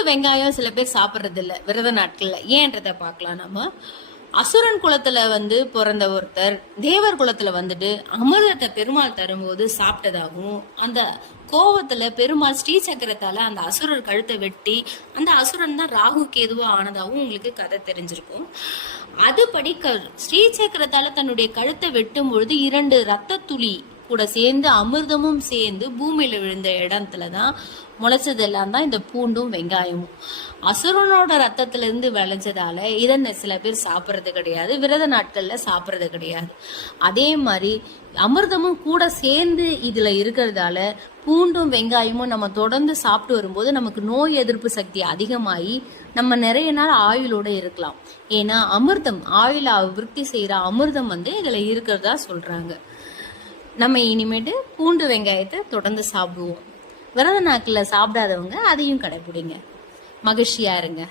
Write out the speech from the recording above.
பூண்டு வெங்காயம் சில பேர் சாப்பிட்றது இல்லை விரத நாட்கள்ல. ஏன்றத பார்க்கலாம். நம்ம அசுரன் குலத்துல பிறந்த ஒருத்தர் தேவர் குலத்துல அமிர்தத்தை பெருமாள் தரும்போது சாப்பிட்டதாகவும், அந்த கோவத்துல பெருமாள் ஸ்ரீ சக்கரத்தால அந்த அசுரர் கழுத்தை வெட்டி அந்த அசுரன் தான் ராகு கேதுவா ஆனதாகவும் உங்களுக்கு கதை தெரிஞ்சிருக்கும். அதுபடி ஸ்ரீ சக்கரத்தால தன்னுடைய கழுத்தை வெட்டும் பொழுது 2 ரத்த துளி கூட சேர்ந்து அமிர்தமும் சேர்ந்து பூமியில விழுந்த இடத்துலதான் முளைச்சதெல்லாம் தான் இந்த பூண்டும் வெங்காயமும். அசுரனோட ரத்தத்துல இருந்து விளைஞ்சதால இதை சில பேர் சாப்பிட்றது கிடையாது, விரத நாட்கள்ல சாப்பிட்றது கிடையாது. அதே மாதிரி அமிர்தமும் கூட சேர்ந்து இதுல இருக்கிறதால பூண்டும் வெங்காயமும் நம்ம தொடர்ந்து சாப்பிட்டு வரும்போது நமக்கு நோய் எதிர்ப்பு சக்தி அதிகமாகி நம்ம நிறைய நாள் ஆயுளோட இருக்கலாம். ஏன்னா அமிர்தம் ஆயுள விருத்தி செய்யற அமிர்தம் இதுல இருக்கிறதா சொல்றாங்க. நம்ம இனிமேட்டு பூண்டு வெங்காயத்தை தொடர்ந்து சாப்பிடுவோம். விரத நாட்கள்ல சாப்பிடாதவங்க அதையும் கடைபிடிங்க. மகிழ்ச்சியா இருங்க.